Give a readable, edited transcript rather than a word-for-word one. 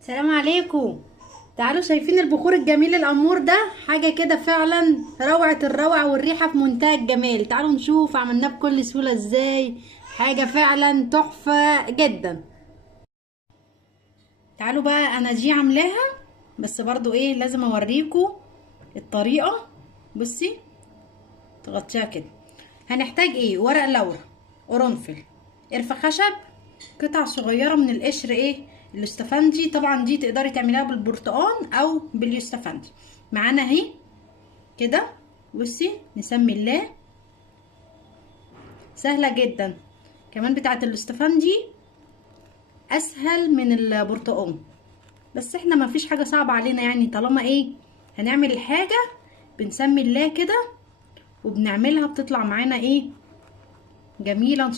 السلام عليكم. تعالوا، شايفين البخور الجميل الامور ده؟ حاجه كده فعلا روعه الروعه، والريحه في منتهى الجمال. تعالوا نشوف عملناه بكل سهوله ازاي. حاجه فعلا تحفه جدا. تعالوا بقى، انا دي عاملاها، بس برضو ايه لازم اوريكم الطريقه. بصي، تغطيها كده. هنحتاج ايه؟ ورق لورا، قرنفل، قرفة خشب، قطع صغيرة من القشر ايه الاستفندي. طبعا دي تقدري تعمليها بالبرتقال او باليوستفندي. معانا اهي كده. بصي، نسمي الله. سهلة جدا، كمان بتاعت الاستفندي اسهل من البرتقال. بس احنا ما فيش حاجة صعبة علينا، يعني طالما ايه هنعمل الحاجة بنسمي الله كده وبنعملها، بتطلع معانا ايه جميلة ان شاء الله.